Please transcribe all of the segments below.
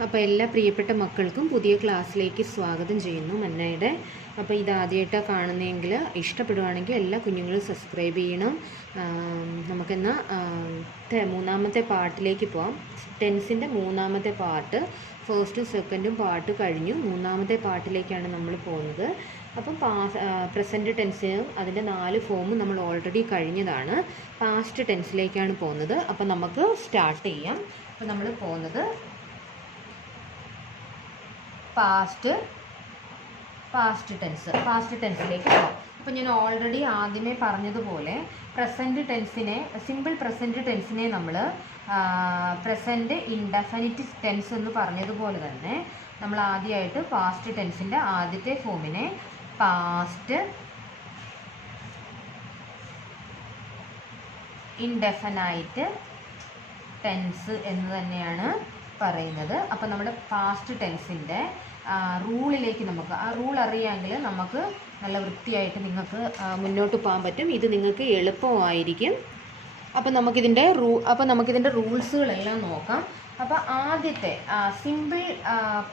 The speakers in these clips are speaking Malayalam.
അപ്പോൾ എല്ലാ പ്രിയപ്പെട്ട മക്കൾക്കും പുതിയ ക്ലാസ്സിലേക്ക് സ്വാഗതം ചെയ്യുന്നു മന്നയുടെ. അപ്പോൾ ഇതാദ്യമായിട്ടാണ് കാണുന്നതെങ്കിൽ ഇഷ്ടപ്പെടുവാണെങ്കിൽ എല്ലാ കുഞ്ഞുങ്ങളും സബ്സ്ക്രൈബ് ചെയ്യണം. നമുക്കെന്നാൽ മൂന്നാമത്തെ പാർട്ടിലേക്ക് പോവാം. ടെൻസിൻ്റെ മൂന്നാമത്തെ പാർട്ട്, ഫസ്റ്റും സെക്കൻഡും പാർട്ട് കഴിഞ്ഞു. മൂന്നാമത്തെ പാർട്ടിലേക്കാണ് നമ്മൾ പോകുന്നത്. അപ്പം പ്രസൻറ്റ് ടെൻസിനും അതിൻ്റെ 4 ഫോമും നമ്മൾ ഓൾറെഡി കഴിഞ്ഞതാണ്. പാസ്റ്റ് ടെൻസിലേക്കാണ് പോകുന്നത്. അപ്പം നമുക്ക് സ്റ്റാർട്ട് ചെയ്യാം. അപ്പം നമ്മൾ പോകുന്നത് പാസ്റ്റ് ടെൻസിലേക്ക് പോകാം. അപ്പോൾ ഞാൻ ഓൾറെഡി ആദ്യമേ പറഞ്ഞതുപോലെ സിമ്പിൾ പ്രസൻറ്റ് ടെൻസിനെ നമ്മൾ പ്രസൻറ്റ് ഇൻഡെഫിനിറ്റ് ടെൻസ് എന്ന് പറഞ്ഞതുപോലെ തന്നെ നമ്മൾ ആദ്യമായിട്ട് പാസ്റ്റ് ടെൻസിൻ്റെ ആദ്യത്തെ ഫോമിനെ പാസ്റ്റ് ഇൻഡെഫിനൈറ്റ് ടെൻസ് എന്ന് തന്നെയാണ് പറയുന്നത്. അപ്പോൾ നമ്മുടെ പാസ്റ്റ് ടെൻസിൻ്റെ റൂളിലേക്ക് നമുക്ക് ആ റൂൾ അറിയാമെങ്കിൽ നമുക്ക് നല്ല വൃത്തിയായിട്ട് നിങ്ങൾക്ക് മുന്നോട്ട് പോകാൻ പറ്റും. ഇത് നിങ്ങൾക്ക് എളുപ്പമായിരിക്കും. അപ്പോൾ നമുക്കിതിൻ്റെ റൂൾസുകളെല്ലാം നോക്കാം. അപ്പോൾ ആദ്യത്തെ സിമ്പിൾ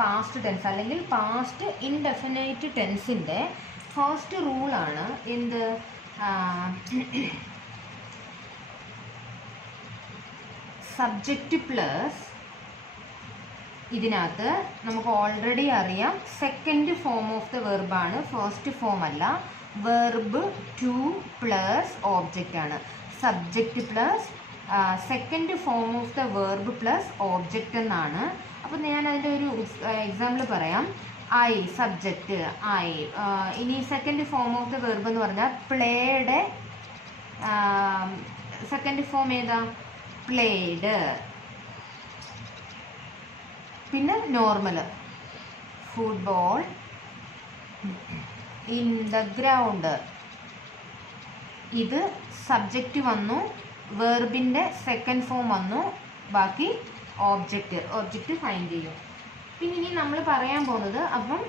പാസ്റ്റ് ടെൻസ് അല്ലെങ്കിൽ പാസ്റ്റ് ഇൻഡെഫിനൈറ്റ് ടെൻസിൻ്റെ ഫസ്റ്റ് റൂളാണ് എന്ത്? സബ്ജക്റ്റ് പ്ലസ് ഇതിനകത്ത് നമുക്ക് ഓൾറെഡി അറിയാം സെക്കൻഡ് ഫോം ഓഫ് ദ വെർബാണ്, ഫസ്റ്റ് ഫോം അല്ല. വെർബ് ടു പ്ലസ് ഓബ്ജക്റ്റ് ആണ്. Subject plus second form of the verb plus object എന്നാണ്. അപ്പോൾ ഞാൻ അതിൻ്റെ ഒരു എക്സാമ്പിൾ പറയാം. I subject I. ഇനി second form of the verb എന്ന് പറഞ്ഞാൽ പ്ലേയുടെ സെക്കൻഡ് ഫോം ഏതാ? പ്ലേഡ്. പിന്നെ normal football in the ground. ഇത് സബ്ജക്റ്റ് വന്നു, വെർബിൻ്റെ സെക്കൻഡ് ഫോം വന്നു, ബാക്കി ഓബ്ജക്റ്റ് ഫൈൻഡ് ചെയ്യും. പിന്നെ ഇനി നമ്മൾ പറയാൻ പോകുന്നത് അപ്പം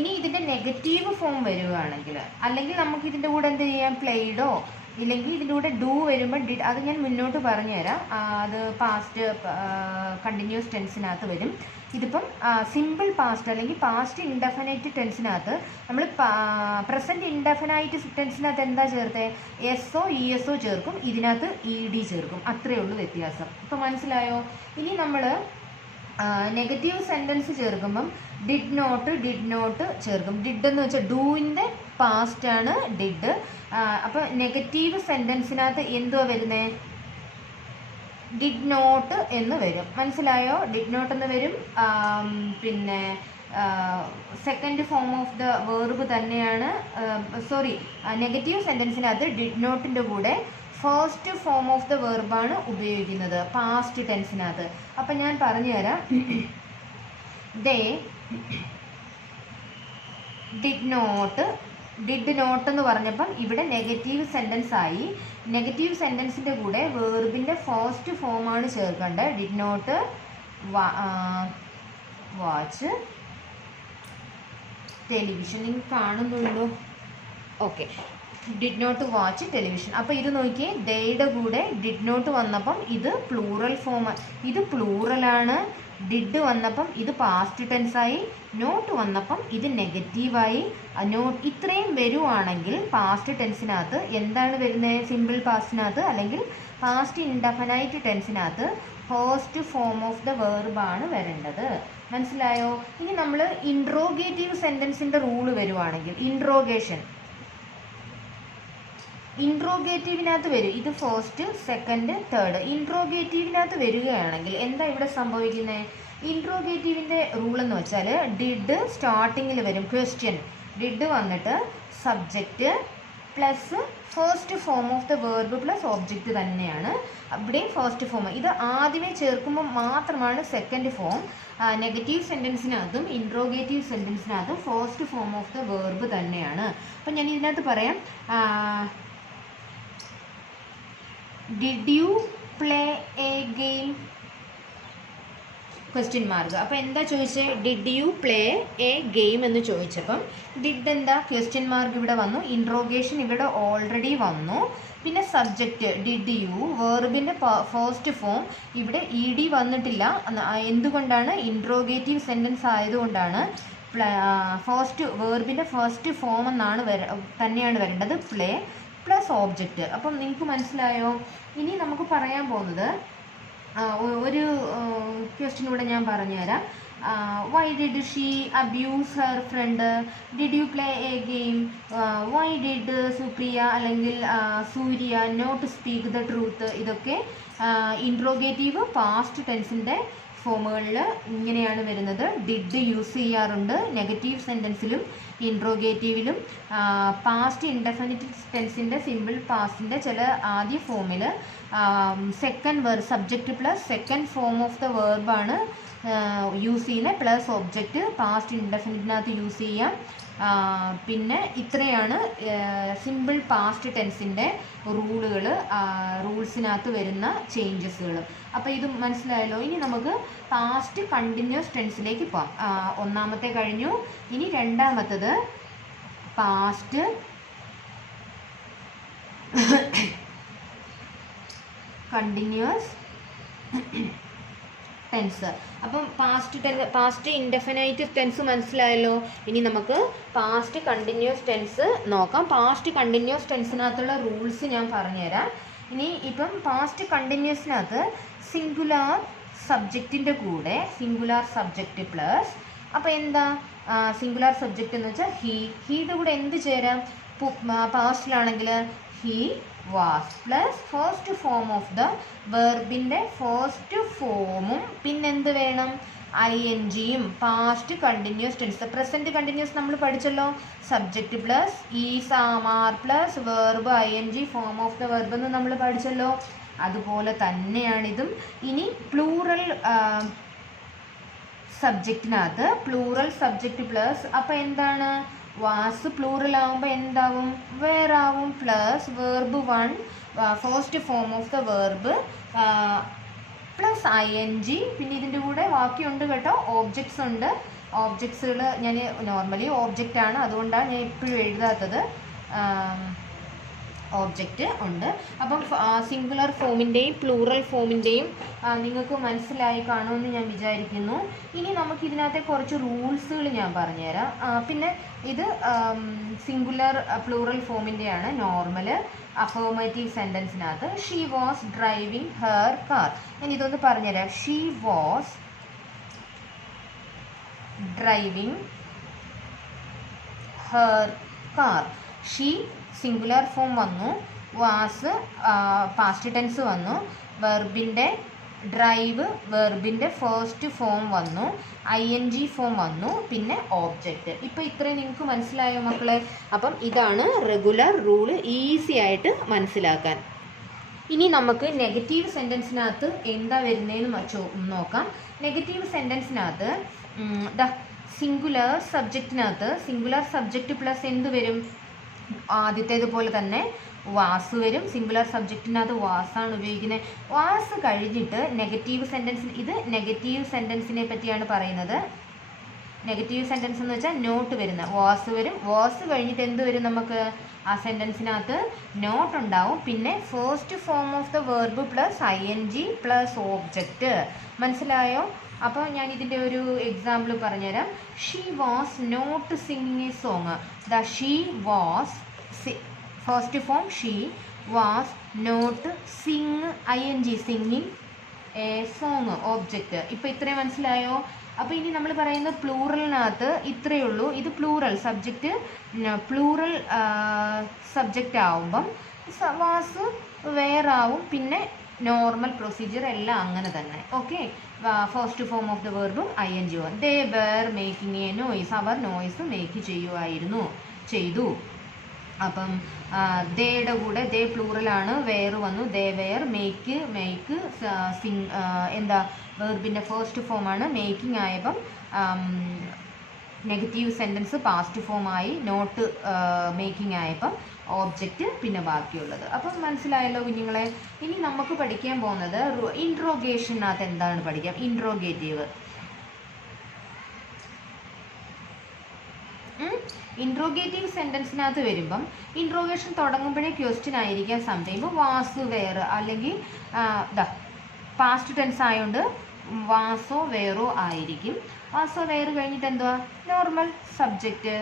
ഇനി ഇതിൻ്റെ നെഗറ്റീവ് ഫോം വരികയാണെങ്കിൽ, അല്ലെങ്കിൽ നമുക്ക് ഇതിൻ്റെ കൂടെ എന്ത് ചെയ്യാം? പ്ലേഡോ ഇല്ലെങ്കിൽ ഇതിൻ്റെ കൂടെ ഡു വരുമ്പോൾ ഡിഡ്, അത് ഞാൻ മുന്നോട്ട് പറഞ്ഞുതരാം. അത് പാസ്റ്റ് കണ്ടിന്യൂസ് ടെൻസിനകത്ത് വരും. ഇതിപ്പം സിമ്പിൾ പാസ്റ്റ് അല്ലെങ്കിൽ പാസ്റ്റ് ഇൻഡെഫിനൈറ്റ് ടെൻസിനകത്ത് നമ്മൾ പ്രസൻറ്റ് ഇൻഡെഫിനൈറ്റ് ടെൻസിനകത്ത് എന്താ ചേർത്തേ? എസ്ഒ ഇ എസ്ഒ ചേർക്കും, ഇതിനകത്ത് ഇ ഡി ചേർക്കും. അത്രയേ ഉള്ളൂ വ്യത്യാസം. ഇപ്പോൾ മനസ്സിലായോ? ഇനി നമ്മൾ നെഗറ്റീവ് സെൻറ്റൻസ് ചേർക്കുമ്പം ഡിഡ് നോട്ട് ചേർക്കും. ഡിഡ് എന്ന് വെച്ചാൽ ഡൂവിൻ്റെ പാസ്റ്റാണ് ഡിഡ്. അപ്പോൾ നെഗറ്റീവ് സെൻറ്റൻസിനകത്ത് എന്തുവാ വരുന്നത്? ഡിഡ് നോട്ട് എന്ന് വരും. മനസ്സിലായോ? ഡിഡ് നോട്ട് എന്ന് വരും. പിന്നെ second form of the verb തന്നെയാണ്. നെഗറ്റീവ് സെൻറ്റൻസിനകത്ത് ഡിഡ് നോട്ടിൻ്റെ കൂടെ ഫസ്റ്റ് ഫോം ഓഫ് ദ വെർബാണ് ഉപയോഗിക്കുന്നത് പാസ്റ്റ് ടെൻസിനകത്ത്. അപ്പം ഞാൻ പറഞ്ഞു തരാം. ദേ ഡിഡ് നോട്ട് എന്ന് പറഞ്ഞപ്പം ഇവിടെ നെഗറ്റീവ് സെൻറ്റൻസ് ആയി. നെഗറ്റീവ് സെൻറ്റൻസിൻ്റെ കൂടെ വേർബിൻ്റെ ഫസ്റ്റ് ഫോമാണ് ചേർക്കേണ്ടത്. Did not watch television. നിങ്ങൾ കാണുന്നുണ്ടോ? Okay. Did not watch television. അപ്പോൾ ഇത് നോക്കിയേ, ദയുടെ കൂടെ ഡിഡ് നോട്ട് വന്നപ്പം ഇത് പ്ലൂറൽ ഫോം, ഇത് പ്ലൂറലാണ്. ഡിഡ് വന്നപ്പം ഇത് പാസ്റ്റ് ടെൻസായി. നോട്ട് വന്നപ്പം ഇത് നെഗറ്റീവായി. ഇത്രയും വരുവാണെങ്കിൽ പാസ്റ്റ് ടെൻസിനകത്ത് എന്താണ് വരുന്നത്? സിമ്പിൾ പാസ്റ്റിനകത്ത് അല്ലെങ്കിൽ പാസ്റ്റ് ഇൻഡെഫിനൈറ്റ് ടെൻസിനകത്ത് ഫസ്റ്റ് ഫോം ഓഫ് ദ വെർബാണ് വരേണ്ടത്. മനസ്സിലായോ? ഇനി നമ്മൾ ഇൻട്രോഗേറ്റീവ് സെൻറ്റൻസിൻ്റെ റൂള് വരുവാണെങ്കിൽ ഇൻട്രോഗേറ്റീവിനകത്ത് വരും. ഇത് ഫസ്റ്റ് സെക്കൻഡ് തേർഡ്. ഇൻട്രോഗേറ്റീവിനകത്ത് വരികയാണെങ്കിൽ എന്താ ഇവിടെ സംഭവിക്കുന്നത്? ഇൻട്രോഗേറ്റീവിൻ്റെ റൂൾ എന്ന് വെച്ചാൽ ഡിഡ് സ്റ്റാർട്ടിങ്ങിൽ വരും. ക്വസ്റ്റ്യൻ ഡിഡ് വന്നിട്ട് subject plus first form of the verb plus object തന്നെയാണ്. അവിടെയും ഫസ്റ്റ് ഫോം. ഇത് ആദ്യമേ ചേർക്കുമ്പോൾ മാത്രമാണ് സെക്കൻഡ് ഫോം. നെഗറ്റീവ് സെൻറ്റൻസിനകത്തും ഇൻട്രോഗേറ്റീവ് സെൻറ്റൻസിനകത്തും first form of the verb തന്നെയാണ്. അപ്പം ഞാൻ ഇതിനകത്ത് പറയാം. Did you play a game? Question mark. അപ്പോൾ എന്താ ചോദിച്ചത്? Did you play a game എന്ന് ചോദിച്ചപ്പം ഡിഡ് എന്താ ക്വസ്റ്റ്യൻ മാർക്ക് ഇവിടെ വന്നു, ഇൻട്രോഗേഷൻ ഇവിടെ ഓൾറെഡി വന്നു. പിന്നെ സബ്ജക്റ്റ് ഡിഡ് യു, വേർബിൻ്റെ ഫസ്റ്റ് ഫോം ഇവിടെ ഇ ഡി വന്നിട്ടില്ല. എന്തുകൊണ്ടാണ്? ഇൻട്രോഗേറ്റീവ് സെൻറ്റൻസ് ആയതുകൊണ്ടാണ്. ഫസ്റ്റ് വേർബിൻ്റെ ഫസ്റ്റ് ഫോം എന്നാണ് തന്നെയാണ് വരേണ്ടത്, പ്ലേ പ്ലസ് ഓബ്ജക്റ്റ്. അപ്പം നിങ്ങൾക്ക് മനസ്സിലായോ? ഇനി നമുക്ക് പറയാൻ പോകുന്നത് ഒരു ക്വസ്റ്റ്യൻ കൂടെ ഞാൻ പറഞ്ഞുതരാം. Why did she abuse her friend? Did you play a game? Why did Supriya അല്ലെങ്കിൽ Surya not speak the truth? ഇതൊക്കെ ഇൻട്രോഗേറ്റീവ് പാസ്റ്റ് ടെൻസിൻ്റെ ഫോമുകളിൽ ഇങ്ങനെയാണ് വരുന്നത്. ഡിഡ് യൂസ് ചെയ്യാറുണ്ട് നെഗറ്റീവ് സെൻറ്റൻസിലും ഇൻട്രോഗേറ്റീവിലും. പാസ്റ്റ് ഇൻഡെഫിനിറ്റ് ടെൻസിൻ്റെ സിമ്പിൾ പാസ്റ്റിൻ്റെ ചില ആദ്യ ഫോമിൽ second subject plus second form of the വേർബാണ് യൂസ് ചെയ്യുന്നത്, പ്ലസ് ഒബ്ജക്റ്റ് പാസ്റ്റ് ഇൻഡെഫിനിറ്റിനകത്ത് യൂസ് ചെയ്യാം. പിന്നെ ഇത്രയാണ് സിമ്പിൾ പാസ്റ്റ് ടെൻസിൻ്റെ റൂൾസിനകത്ത് വരുന്ന ചേഞ്ചസുകൾ. അപ്പോൾ ഇത് മനസ്സിലായല്ലോ. ഇനി നമുക്ക് പാസ്റ്റ് കണ്ടിന്യൂസ് ടെൻസിലേക്ക് പോകാം. ഒന്നാമത്തെ കഴിഞ്ഞു. ഇനി രണ്ടാമത്തത് പാസ്റ്റ് കണ്ടിന്യൂസ് ടെൻസ്. അപ്പം പാസ്റ്റ് ഇൻഡെഫിനൈറ്റ് ടെൻസ് മനസ്സിലായല്ലോ. ഇനി നമുക്ക് പാസ്റ്റ് കണ്ടിന്യൂസ് ടെൻസ് നോക്കാം. പാസ്റ്റ് കണ്ടിന്യൂസ് ടെൻസിനകത്തുള്ള റൂൾസ് ഞാൻ പറഞ്ഞുതരാം. ഇനി ഇപ്പം പാസ്റ്റ് കണ്ടിന്യൂസിനകത്ത് സിംഗുലാർ സബ്ജക്റ്റിൻ്റെ കൂടെ സിംഗുലാർ സബ്ജക്റ്റ് പ്ലസ്, അപ്പോൾ എന്താ സിംഗുലാർ സബ്ജക്റ്റ് എന്ന് വെച്ചാൽ ഹീയുടെ കൂടെ എന്ത് ചേരാം? പാസ്റ്റിലാണെങ്കിൽ he was plus first form of the വെർബിൻ്റെ ഫസ്റ്റ് ഫോമും പിന്നെന്ത് വേണം? ഐ എൻ ജിയും. Past continuous tense present continuous നമ്മൾ പഠിച്ചല്ലോ. Subject plus is are plus verb I N G form of the verb എന്ന് നമ്മൾ പഠിച്ചല്ലോ. അതുപോലെ തന്നെയാണിതും. ഇനി പ്ലൂറൽ സബ്ജക്റ്റിനകത്ത് പ്ലൂറൽ സബ്ജക്റ്റ് പ്ലസ്, അപ്പോൾ എന്താണ്? വാസ് പ്ലൂറൽ ആകുമ്പോൾ എന്താവും? വേർ ആവും. Plus verb one first form of the verb plus I N G. പിന്നെ ഇതിൻ്റെ കൂടെ ബാക്കിയുണ്ട് കേട്ടോ, ഓബ്ജക്ട്സ് ഉണ്ട്. ഓബ്ജക്ട്സുകൾ ഞാൻ നോർമലി ഓബ്ജക്റ്റാണ്, അതുകൊണ്ടാണ് ഞാൻ എപ്പോഴും എഴുതാത്തത്. ഓബ്ജക്റ്റ് ഉണ്ട്. അപ്പം സിംഗുലർ ഫോമിൻ്റെയും പ്ലൂറൽ ഫോമിൻ്റെയും നിങ്ങൾക്ക് മനസ്സിലായി കാണുമെന്ന് ഞാൻ വിചാരിക്കുന്നു. ഇനി നമുക്ക് ഇതിനകത്തെ കുറച്ച് റൂൾസുകൾ ഞാൻ പറഞ്ഞുതരാം. പിന്നെ ഇത് സിംഗുലർ പ്ലൂറൽ ഫോമിൻ്റെയാണ്. നോർമൽ അഫർമേറ്റീവ് സെൻറ്റൻസിനകത്ത് she was driving her car. ഞാൻ ഇതൊന്ന് പറഞ്ഞുതരാം. She was driving her car. She singular form വന്നു, വാസ് പാസ്റ്റ് ടെൻസ് വന്നു, വെർബിൻ്റെ ഡ്രൈവ് വെർബിൻ്റെ ഫസ്റ്റ് ഫോം വന്നു, ഐ എൻ ജി ഫോം വന്നു, പിന്നെ ഓബ്ജക്റ്റ്. ഇപ്പോൾ ഇത്രയും നിങ്ങൾക്ക് മനസ്സിലായോ മക്കളെ? അപ്പം ഇതാണ് റെഗുലർ റൂള്, ഈസി ആയിട്ട് മനസ്സിലാക്കാൻ. ഇനി നമുക്ക് നെഗറ്റീവ് സെൻറ്റൻസിനകത്ത് എന്താ വരുന്നതെന്ന് നോക്കാം. നെഗറ്റീവ് സെൻറ്റൻസിനകത്ത് സിംഗുലർ സബ്ജക്റ്റിനകത്ത് സിംഗുലർ സബ്ജക്റ്റ് പ്ലസ് എന്ത് വരും? ആദ്യത്തേതുപോലെ തന്നെ വാസ് വരും. സിംഗുലർ സബ്ജക്റ്റിനകത്ത് വാസാണ് ഉപയോഗിക്കുന്നത്. വാസ് കഴിഞ്ഞിട്ട് നെഗറ്റീവ് സെൻറ്റൻസ്, ഇത് നെഗറ്റീവ് സെൻറ്റൻസിനെ പറ്റിയാണ് പറയുന്നത്. നെഗറ്റീവ് സെൻറ്റൻസ് എന്ന് വെച്ചാൽ നോട്ട് വരുന്ന വാസ് വരും. വാസ് കഴിഞ്ഞിട്ട് എന്ത് വരും? നമുക്ക് ആ സെൻറ്റൻസിനകത്ത് നോട്ട് ഉണ്ടാവും. പിന്നെ first form of the verb plus I N G plus object. മനസ്സിലായോ? അപ്പോൾ ഞാൻ ഇതിൻ്റെ ഒരു എക്സാമ്പിൾ പറഞ്ഞുതരാം. She was not singing a song. The she was first form she was not sing I N G singing a song object. ഇപ്പോൾ ഇത്രയും മനസ്സിലായോ? അപ്പോൾ ഇനി നമ്മൾ പറയുന്ന പ്ലൂറലിനകത്ത് ഇത്രയേ ഉള്ളൂ. ഇത് പ്ലൂറൽ സബ്ജക്റ്റ് പ്ലൂറൽ സബ്ജക്റ്റ് ആവുമ്പം വാസ് വേറാവും. പിന്നെ നോർമൽ പ്രൊസീജിയർ എല്ലാം അങ്ങനെ തന്നെ. Okay, first form of the വെർബും I N G. They were making a noise. അവർ നോയ്സ് മേക്ക് ചെയ്തു. അപ്പം ദേയുടെ കൂടെ ദേ പ്ലൂറലാണ്, വേർ വന്നു, ദേ വെയർ, മേക്ക് സിങ് എന്താ വെർബിൻ്റെ ഫസ്റ്റ് ഫോമാണ്. മേക്കിംഗ് ആയപ്പം നെഗറ്റീവ് സെൻറ്റൻസ് പാസ്റ്റ് ഫോമായി, നോട്ട് മേക്കിംഗ് ആയപ്പം ഓബ്ജക്റ്റ്, പിന്നെ ബാക്കിയുള്ളത്. അപ്പം മനസ്സിലായല്ലോ കുഞ്ഞുങ്ങളെ. ഇനി നമുക്ക് പഠിക്കാൻ പോകുന്നത് ഇൻട്രോഗേഷനകത്ത് എന്താണ് പഠിക്കാം. ഇൻട്രോഗേറ്റീവ്. ഇൻട്രോഗേറ്റീവ് സെൻറ്റൻസിനകത്ത് വരുമ്പം ഇൻട്രോഗേഷൻ തുടങ്ങുമ്പോഴേ ക്വസ്റ്റ്യൻ ആയിരിക്കാം സംതിങ്. ഇപ്പോൾ വാസു വേറെ, അല്ലെങ്കിൽ പാസ്റ്റ് ടെൻസ് ആയതുകൊണ്ട് വാസോ വേറോ ആയിരിക്കും. വാസോ വേറെ കഴിഞ്ഞിട്ട് എന്തുവാ, നോർമൽ സബ്ജക്റ്റ്.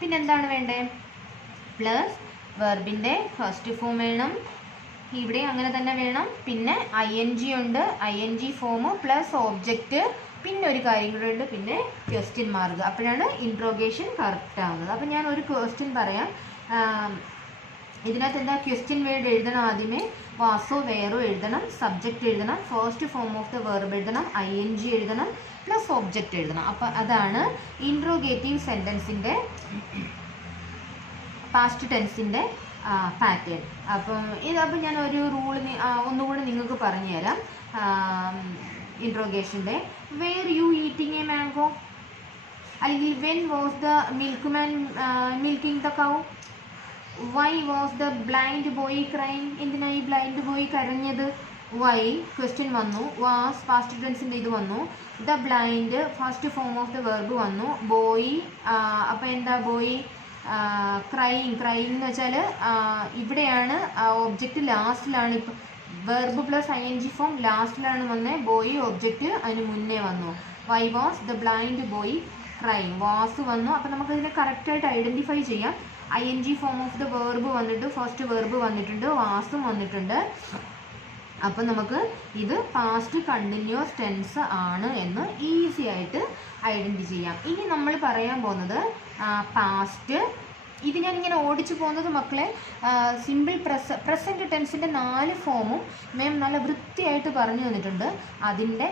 പിന്നെന്താണ് വേണ്ടേ, പ്ലസ് വെർബിൻ്റെ ഫസ്റ്റ് ഫോം വേണം. ഇവിടെ അങ്ങനെ തന്നെ വേണം. പിന്നെ ING ഉണ്ട്, ING ഫോം പ്ലസ് ഓബ്ജക്റ്റ്, പിന്നെ ഒരു കാര്യം കൂടെ ഉണ്ട്, പിന്നെ ക്വസ്റ്റ്യൻ മാർക്ക്. അപ്പോഴാണ് ഇൻട്രോഗേഷൻ കറക്റ്റ് ആവുന്നത്. അപ്പം ഞാൻ ഒരു ക്വസ്റ്റ്യൻ പറയാം. ഇതിനകത്ത് എന്താ, ക്വസ്റ്റ്യൻ വേർഡ് എഴുതണം. ആദ്യമേ വാസോ വേറോ എഴുതണം, സബ്ജക്റ്റ് എഴുതണം, first form of the verb എഴുതണം, ING എഴുതണം, പ്ലസ് ഒബ്ജക്റ്റ് എഴുതണം. അപ്പം അതാണ് ഇൻട്രോഗേറ്റീവ് സെൻറ്റൻസിൻ്റെ പാസ്റ്റ് ടെൻസിൻ്റെ പാറ്റേൺ. അപ്പം ഞാൻ ഒരു റൂൾ ഒന്നുകൂടി നിങ്ങൾക്ക് പറഞ്ഞു തരാം. ഇൻട്രോഗേഷൻ്റെ were you eating a mango, അല്ലെങ്കിൽ when was the milkman milking the cow, why was the blind boy crime, എന്തിനായി ബ്ലൈൻഡ് ബോയ് കരഞ്ഞത്, വൈ ക്വസ്റ്റ്യൻ വന്നു, വാസ് പാസ്റ്റ് ടെൻസിൻ്റെ ഇത് വന്നു, the blind first form of the verb വന്നു, ബോയ് അപ്പോൾ എന്താ ബോയ് ക്രൈയിങ് എന്ന് വെച്ചാൽ ഇവിടെയാണ് ഒബ്ജക്റ്റ് ലാസ്റ്റിലാണ്. ഇപ്പം വെർബ് പ്ലസ് ING ഫോം ലാസ്റ്റിലാണ് വന്നത്, ബോയ് ഒബ്ജക്റ്റ് അതിന് മുന്നേ വന്നു. Y was the blind boy crying, was വന്നു. അപ്പം നമുക്കതിനെ കറക്റ്റായിട്ട് ഐഡൻറ്റിഫൈ ചെയ്യാം. ING form of the verb വന്നിട്ട് ഫസ്റ്റ് വെർബ് വന്നിട്ടുണ്ട്, വാസും വന്നിട്ടുണ്ട്. അപ്പം നമുക്ക് ഇത് പാസ്റ്റ് കണ്ടിന്യൂസ് ടെൻസ് ആണ് എന്ന് ഈസി ആയിട്ട് ഐഡൻറ്റിഫൈ ചെയ്യാം. ഇനി നമ്മൾ പറയാൻ പോകുന്നത് പാസ്റ്റ്. ഇത് ഞാനിങ്ങനെ ഓടിച്ചു പോകുന്നത് മക്കളെ സിമ്പിൾ പ്രസൻറ്റ് ടെൻസിൻ്റെ 4 ഫോമും മാം നല്ല വൃത്തിയായിട്ട് പറഞ്ഞു തന്നിട്ടുണ്ട്. അതിൻ്റെ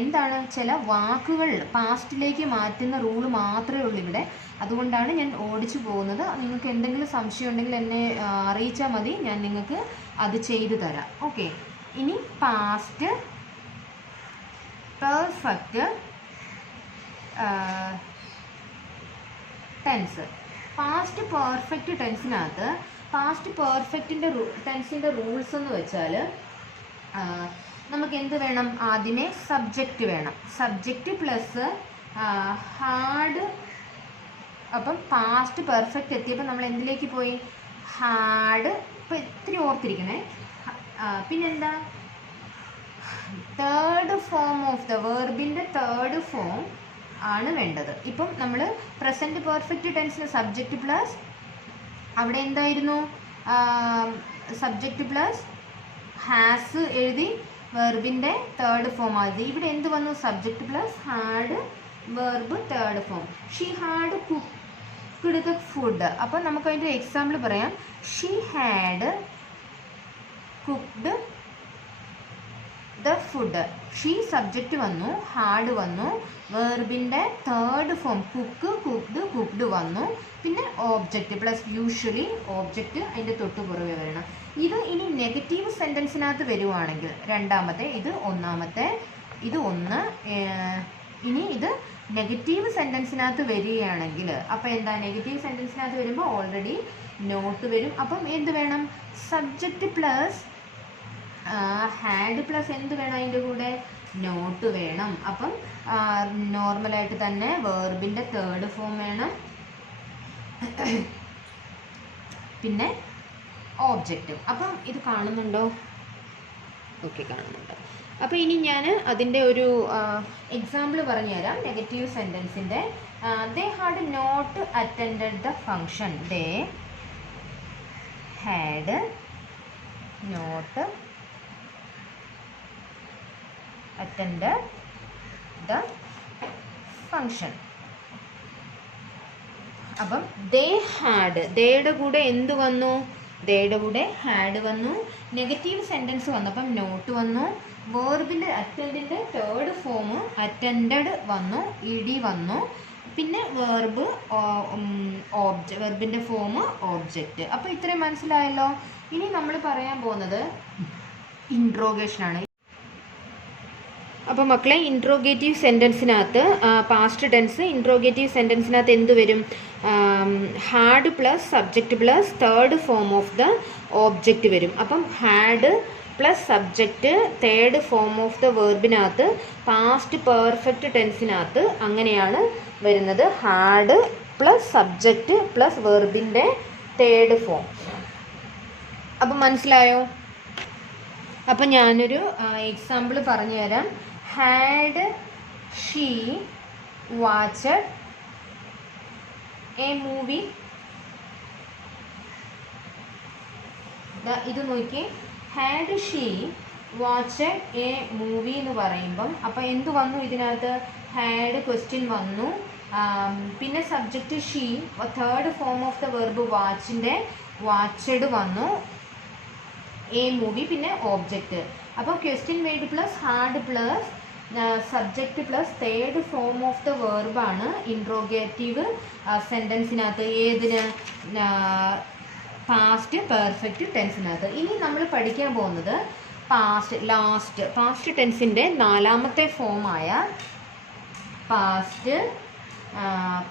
എന്താണ് ചില വാക്കുകൾ പാസ്റ്റിലേക്ക് മാറ്റുന്ന റൂള് മാത്രമേ ഉള്ളൂ ഇവിടെ. അതുകൊണ്ടാണ് ഞാൻ ഓടിച്ചു പോകുന്നത്. നിങ്ങൾക്ക് എന്തെങ്കിലും സംശയം ഉണ്ടെങ്കിൽ എന്നെ അറിയിച്ചാൽ മതി, ഞാൻ നിങ്ങൾക്ക് അത് ചെയ്തു തരാം. ഓക്കെ. ഇനി past perfect tense. Past perfect ടെൻസിനകത്ത് പാസ്റ്റ് പെർഫെക്റ്റിൻ്റെ ടെൻസിൻ്റെ റൂൾസ് എന്ന് വെച്ചാൽ നമുക്ക് എന്ത് വേണം, ആദ്യമേ സബ്ജക്റ്റ് വേണം. Subject plus had. അപ്പം പാസ്റ്റ് പെർഫെക്റ്റ് എത്തിയപ്പോൾ നമ്മൾ എന്തിലേക്ക് പോയി, ഹാഡ്. ഇപ്പം ഇത്തിരി ഓർത്തിരിക്കണേ. പിന്നെന്താ, തേർഡ് ഫോം ഓഫ് ദ വെർബിൻ്റെ തേർഡ് ഫോം ആണ് വേണ്ടത്. ഇപ്പം നമ്മൾ പ്രസൻറ്റ് പെർഫെക്റ്റ് ടെൻസിന് സബ്ജക്റ്റ് പ്ലസ് അവിടെ എന്തായിരുന്നു, സബ്ജക്റ്റ് പ്ലസ് ഹാസ് എഴുതി വെർബിൻ്റെ തേർഡ് ഫോം ആയത്. ഇവിടെ എന്ത് വന്നു, subject plus had verb third form. She had cooked the food. അപ്പം നമുക്കതിൻ്റെ എക്സാമ്പിൾ പറയാം. She had cooked the food. She subject വന്നു, ഹാഡ് വന്നു, വെർബിൻ്റെ തേർഡ് ഫോം കുക്ക്ഡ് വന്നു, പിന്നെ ഓബ്ജക്റ്റ് പ്ലസ് യൂഷ്വലി ഓബ്ജക്റ്റ് അതിൻ്റെ തൊട്ട് പുറകെ വരണം. ഇത് ഇനി നെഗറ്റീവ് സെൻറ്റൻസിനകത്ത് വരുവാണെങ്കിൽ രണ്ടാമത്തെ, ഇത് ഒന്നാമത്തെ, ഇത് ഒന്ന്. ഇനി ഇത് നെഗറ്റീവ് സെൻറ്റൻസിനകത്ത് വരികയാണെങ്കിൽ അപ്പോൾ എന്താ, നെഗറ്റീവ് സെൻറ്റൻസിനകത്ത് വരുമ്പോൾ ഓൾറെഡി നോട്ട് വരും. അപ്പം എന്ത് വേണം, സബ്ജക്റ്റ് പ്ലസ് ഹാഡ് പ്ലസ് എന്ത് വേണം, അതിൻ്റെ കൂടെ നോട്ട് വേണം. അപ്പം നോർമലായിട്ട് തന്നെ വെർബിൻ്റെ തേർഡ് ഫോം വേണം, പിന്നെ ഓബ്ജക്റ്റും. അപ്പം ഇത് കാണുന്നുണ്ടോ? ഓക്കെ, കാണുന്നുണ്ട്. അപ്പോൾ ഇനി ഞാൻ അതിൻ്റെ ഒരു എക്സാമ്പിൾ പറഞ്ഞു തരാം നെഗറ്റീവ് സെൻറ്റൻസിൻ്റെ. They had not attended the function. They had not attended the function. അപ്പം ദേ ഹാഡ്, ദേയുടെ കൂടെ എന്ത് വന്നു, ദേയുടെ കൂടെ ഹാഡ് വന്നു. നെഗറ്റീവ് സെൻറ്റൻസ് വന്നപ്പം നോട്ട് വന്നു. വേർബിൻ്റെ അറ്റൻഡിൻ്റെ തേർഡ് ഫോം അറ്റൻഡഡ് വന്നു, ED വന്നു. പിന്നെ വെർബ് വെർബിൻ്റെ ഫോം ഓബ്ജക്റ്റ്. അപ്പോൾ ഇത്രയും മനസ്സിലായല്ലോ. ഇനി നമ്മൾ പറയാൻ പോകുന്നത് ഇൻട്രോഗേഷനാണ്. അപ്പോൾ മക്കളെ ഇൻട്രോഗേറ്റീവ് സെൻറ്റൻസിനകത്ത് പാസ്റ്റ് ടെൻസ് ഇൻട്രോഗേറ്റീവ് സെൻറ്റൻസിനകത്ത് എന്ത് വരും? Had plus subject plus third form of the object വരും. അപ്പം had plus subject third form of the വേർബിനകത്ത് പാസ്റ്റ് പെർഫെക്റ്റ് ടെൻസിനകത്ത് അങ്ങനെയാണ് വരുന്നത്. ഹാഡ് പ്ലസ് സബ്ജക്റ്റ് പ്ലസ് വെർബിൻ്റെ തേർഡ് ഫോം. അപ്പം മനസ്സിലായോ? അപ്പം ഞാനൊരു എക്സാമ്പിൾ പറഞ്ഞു തരാം. Had she watched a movie. ഇത് നോക്കി, had she watched a movie എന്ന് പറയുമ്പം അപ്പം എന്ത് വന്നു ഇതിനകത്ത്? ഹാഡ് ക്വസ്റ്റ്യൻ വന്നു, പിന്നെ subject she, third form of the verb വാച്ചിൻ്റെ വാച്ച്ഡ് വന്നു, എ മൂവി, പിന്നെ ഓബ്ജക്റ്റ്. അപ്പോൾ question made plus had plus subject plus third form of the വെർബാണ് ഇൻട്രോഗേറ്റീവ് സെൻറ്റൻസിനകത്ത്. ഏതിന്? പാസ്റ്റ് പെർഫെക്റ്റ് ടെൻസിനകത്ത്. ഇനി നമ്മൾ പഠിക്കാൻ പോകുന്നത് പാസ്റ്റ് ടെൻസിൻ്റെ നാലാമത്തെ ഫോമായ past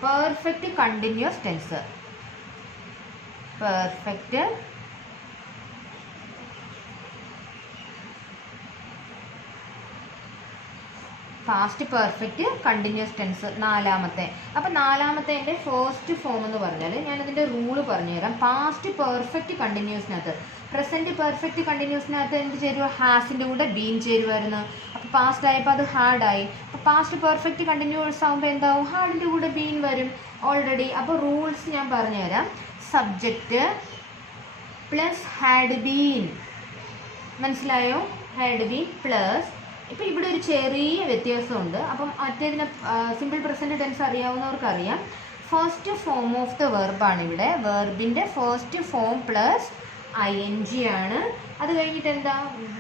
perfect continuous tense. Past perfect continuous tense നാലാമത്തെ. അപ്പം നാലാമത്തെ ഫസ്റ്റ് ഫോം എന്ന് പറഞ്ഞാൽ ഞാനതിൻ്റെ റൂള് പറഞ്ഞുതരാം. പാസ്റ്റ് പെർഫെക്റ്റ് കണ്ടിന്യൂസിനകത്ത് പ്രസൻറ്റ് പെർഫെക്റ്റ് കണ്ടിന്യൂസിനകത്ത് എന്ത് ചേരുക? ഹാസിൻ്റെ കൂടെ ബീൻ ചേരുമായിരുന്നു. അപ്പോൾ പാസ്റ്റ് ആയപ്പോൾ അത് ഹാഡായി. അപ്പോൾ പാസ്റ്റ് പെർഫെക്റ്റ് കണ്ടിന്യൂസ് ആകുമ്പോൾ എന്താവും? ഹാഡിൻ്റെ കൂടെ ബീൻ വരും ഓൾറെഡി. അപ്പോൾ റൂൾസ് ഞാൻ പറഞ്ഞുതരാം. സബ്ജക്റ്റ് പ്ലസ് ഹാഡ് ബീൻ, മനസ്സിലായോ? ഹാഡ് ബീൻ പ്ലസ്, ഇപ്പോൾ ഇവിടെ ഒരു ചെറിയ വ്യത്യാസമുണ്ട്. അപ്പം മറ്റേതിന് സിമ്പിൾ പ്രസൻറ്റ് ടെൻസ് അറിയാവുന്നവർക്കറിയാം. ഫസ്റ്റ് ഫോം ഓഫ് ദ വെർബാണ് ഇവിടെ. വെർബിൻ്റെ ഫസ്റ്റ് ഫോം പ്ലസ് ING ആണ്. അത് കഴിഞ്ഞിട്ട് എന്താ?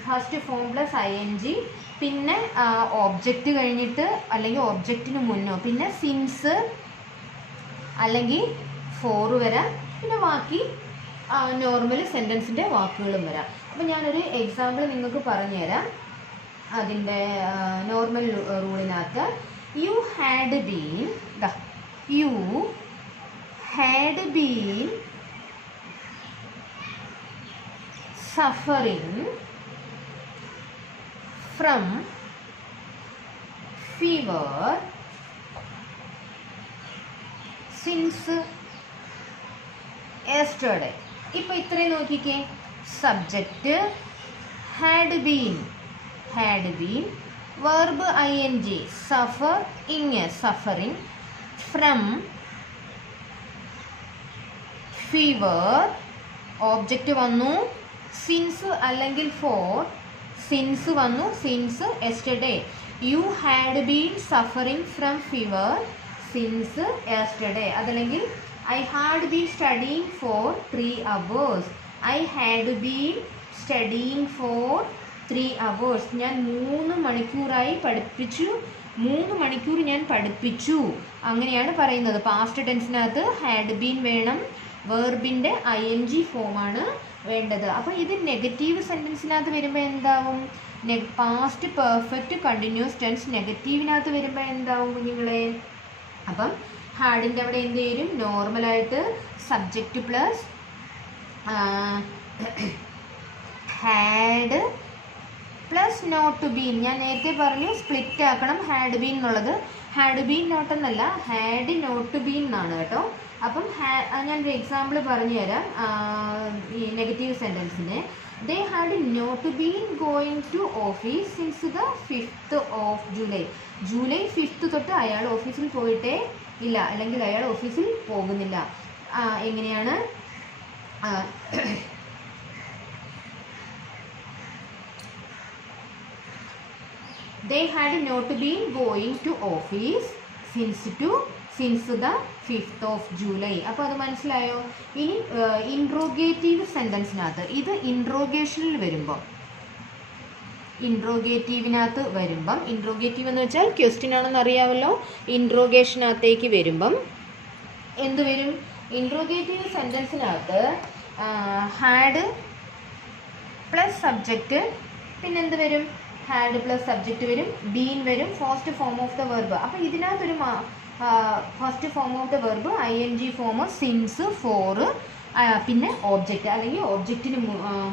ഫസ്റ്റ് ഫോം പ്ലസ് ING, പിന്നെ ഓബ്ജക്റ്റ് കഴിഞ്ഞിട്ട് അല്ലെങ്കിൽ ഓബ്ജക്റ്റിന് മുന്നോ പിന്നെ സിൻസ് അല്ലെങ്കിൽ ഫോർ വരാം, പിന്നെ ബാക്കി നോർമൽ സെൻറ്റൻസിൻ്റെ വാക്കുകളും വരാം. അപ്പം ഞാനൊരു എക്സാമ്പിൾ നിങ്ങൾക്ക് പറഞ്ഞുതരാം. അതിൻ്റെ നോർമൽ റൂളിനകത്ത് you had been suffering from fever since yesterday. ഇപ്പോൾ ഇത്രയും നോക്കിക്കേ. Subject had been, verb ING, suffering, from, fever, object വന്നു, since അല്ലെങ്കിൽ for, since വന്നു, since yesterday. You had been suffering from fever since yesterday. അതല്ലെങ്കിൽ I had been studying for 3 hours. I had been studying for 3 hours. ഞാൻ 3 മണിക്കൂറായി പഠിപ്പിച്ചു, 3 മണിക്കൂർ ഞാൻ പഠിപ്പിച്ചു, അങ്ങനെയാണ് പറയുന്നത്. പാസ്റ്റ് ടെൻസിനകത്ത് ഹാഡ് ബീൻ വേണം, വെർബിൻ്റെ ING ഫോമാണ് വേണ്ടത്. അപ്പോൾ ഇത് നെഗറ്റീവ് സെൻറ്റൻസിനകത്ത് വരുമ്പോൾ എന്താവും? പാസ്റ്റ് പെർഫെക്റ്റ് കണ്ടിന്യൂസ് ടെൻസ് നെഗറ്റീവിനകത്ത് വരുമ്പോൾ എന്താവും കുഞ്ഞുങ്ങളെ? അപ്പം ഹാഡിൻ്റെ അവിടെ എന്ത് വരും? നോർമലായിട്ട് subject plus had plus not been. ഞാൻ നേരത്തെ പറഞ്ഞു സ്പ്ലിറ്റ് ആക്കണം ഹാഡ് ബീൻ എന്നുള്ളത്. ഹാഡ് ബീൻ നോട്ട് എന്നല്ല, ഹാഡ് നോട്ട് ബീൻ എന്നാണ് കേട്ടോ. അപ്പം ഞാനൊരു എക്സാമ്പിൾ പറഞ്ഞു തരാം ഈ നെഗറ്റീവ് സെൻറ്റൻസിന്. ദേ had not been going to office since the 5th of July. July 5th തൊട്ട് അയാൾ ഓഫീസിൽ പോയിട്ടേ ഇല്ല, അല്ലെങ്കിൽ അയാൾ ഓഫീസിൽ പോകുന്നില്ല. എങ്ങനെയാണ്? They had not been going to office since the 5th of July. അപ്പോൾ അത് മനസ്സിലായോ? ഇനി ഇൻട്രോഗേറ്റീവ് സെൻറ്റൻസിനകത്ത് ഇത് ഇൻട്രോഗേഷനിൽ വരുമ്പം, ഇൻട്രോഗേറ്റീവിനകത്ത് വരുമ്പം, ഇൻട്രോഗേറ്റീവ് എന്ന് വെച്ചാൽ ക്വസ്റ്റ്യൻ ആണെന്ന് അറിയാമല്ലോ. ഇൻട്രോഗേഷനകത്തേക്ക് വരുമ്പം എന്ത് വരും? ഇൻട്രോഗേറ്റീവ് സെൻറ്റൻസിനകത്ത് ഹാഡ് പ്ലസ് സബ്ജക്റ്റ്, പിന്നെന്ത് വരും? ഹാഡ് പ്ലസ് സബ്ജക്റ്റ് വരും, ബീൻ വരും, first form of the verb. അപ്പോൾ ഇതിനകത്തൊരു first form of the verb ING form, since, for, പിന്നെ ഓബ്ജക്റ്റ് അല്ലെങ്കിൽ ഓബ്ജക്റ്റിന്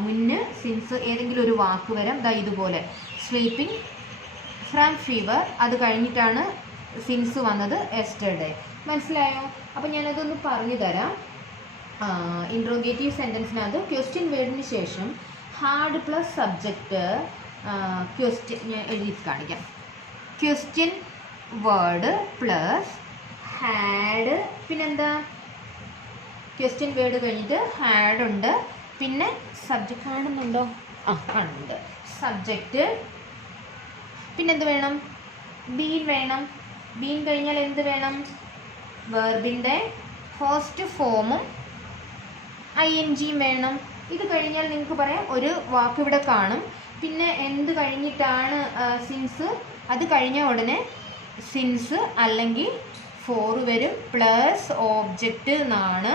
മുന്നേ സിൻസ് ഏതെങ്കിലും ഒരു വാക്ക് വരാം. ദാ ഇതുപോലെ സ്ലീപ്പിംഗ് ഫ്രം ഫീവർ, അത് കഴിഞ്ഞിട്ടാണ് സിൻസ് വന്നത് എസ്റ്റർഡേ. മനസ്സിലായോ? അപ്പോൾ ഞാനതൊന്ന് പറഞ്ഞു തരാം. ഇൻട്രോഗേറ്റീവ് സെൻറ്റൻസിനകത്ത് ക്വസ്റ്റ്യൻ വേർഡിന് ശേഷം ഹാഡ് പ്ലസ് സബ്ജക്റ്റ് ക്വസ്റ്റ്യൻ ഞാൻ എഴുതി കാണിക്കാം. ക്വസ്റ്റ്യൻ വേർഡ് പ്ലസ് ഹാഡ്, പിന്നെന്താ ക്വസ്റ്റ്യൻ വേർഡ് കഴിഞ്ഞിട്ട് ഹാഡ് ഉണ്ട്, പിന്നെ സബ്ജക്റ്റ് കാണുന്നുണ്ടോ? കാണുന്നുണ്ട്. സബ്ജക്റ്റ്, പിന്നെന്ത് വേണം? ബീൻ വേണം. ബീൻ കഴിഞ്ഞാൽ എന്ത് വേണം? വെർബിൻ്റെ ഫസ്റ്റ് ഫോമും ING വേണം. ഇത് കഴിഞ്ഞാൽ നിങ്ങൾക്ക് പറയാം ഒരു വാക്ക് ഇവിടെ കാണും. പിന്നെ എന്ത് കഴിഞ്ഞിട്ടാണ് സിൻസ്? അത് കഴിഞ്ഞ ഉടനെ സിൻസ് അല്ലെങ്കിൽ ഫോർ വരും, പ്ലസ് ഓബ്ജക്റ്റ് എന്നാണ്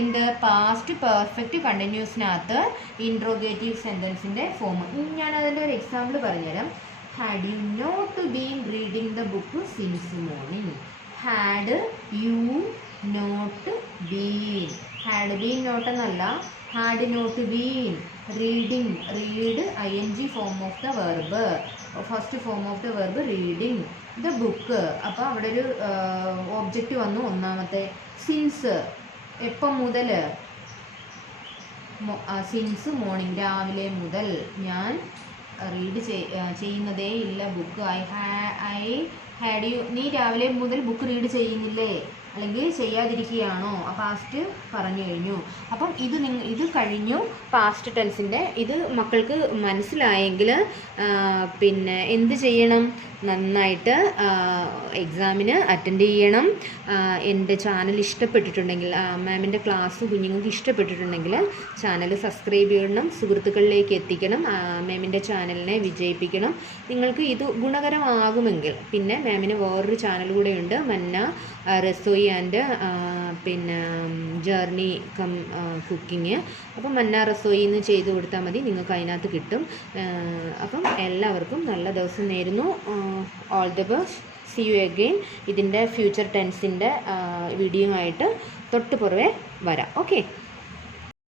എന്ത് പാസ്റ്റ് പെർഫെക്റ്റ് കണ്ടിന്യൂസിനകത്ത് ഇൻട്രോഗേറ്റീവ് സെൻറ്റൻസിൻ്റെ ഫോം. ഞാൻ അതിൻ്റെ ഒരു എക്സാമ്പിൾ പറഞ്ഞുതരാം. Had you not been reading the book since morning. Had you not been, had been not എന്നല്ല, had not been reading, read ING form of the verb, first form of the verb reading the book. അപ്പോൾ അവിടെ ഒരു ഓബ്ജക്റ്റ് വന്നു ഒന്നാമത്തെ. സിൻസ് എപ്പം മുതൽ? സിൻസ് മോർണിംഗ്, രാവിലെ മുതൽ ഞാൻ റീഡ് ചെയ്യുന്നതേ ഇല്ല ബുക്ക്. ഐ ഹാഡ് യു, നീ രാവിലെ മുതൽ ബുക്ക് റീഡ് ചെയ്യുന്നില്ലേ അല്ലെങ്കിൽ ചെയ്യാതിരിക്കുകയാണോ? പാസ്റ്റ് പറഞ്ഞു കഴിഞ്ഞു. അപ്പം ഇത് കഴിഞ്ഞു പാസ്റ്റ് ടെൻസിൻ്റെ. ഇത് മക്കൾക്ക് മനസ്സിലായെങ്കിൽ പിന്നെ എന്ത് ചെയ്യണം? നന്നായിട്ട് എക്സാമിന് അറ്റൻഡ് ചെയ്യണം. എൻ്റെ ചാനൽ ഇഷ്ടപ്പെട്ടിട്ടുണ്ടെങ്കിൽ, മാമിൻ്റെ ക്ലാസ് കുഞ്ഞുങ്ങൾക്ക് ഇഷ്ടപ്പെട്ടിട്ടുണ്ടെങ്കിൽ ചാനൽ സബ്സ്ക്രൈബ് ചെയ്യണം, സുഹൃത്തുക്കളിലേക്ക് എത്തിക്കണം, മാമിൻ്റെ ചാനലിനെ വിജയിപ്പിക്കണം. നിങ്ങൾക്ക് ഇത് ഗുണകരമാകുമെങ്കിൽ പിന്നെ മാമിന് വേറൊരു ചാനൽ കൂടെയുണ്ട്, മന്ന റസോയി ആൻഡ് പിന്നെ ജേർണി കം കുക്കിങ്. അപ്പം മന്ന റസോയി എന്ന് ചെയ്ത് കൊടുത്താൽ മതി, നിങ്ങൾക്ക് അതിനകത്ത് കിട്ടും. അപ്പം എല്ലാവർക്കും നല്ല ദിവസം നേരുന്നു. All the best. C you again. ഇതിൻ്റെ ഫ്യൂച്ചർ ടെൻസിൻ്റെ വീഡിയോ ആയിട്ട് തൊട്ട് പുറവേ വരാം. ഓക്കെ.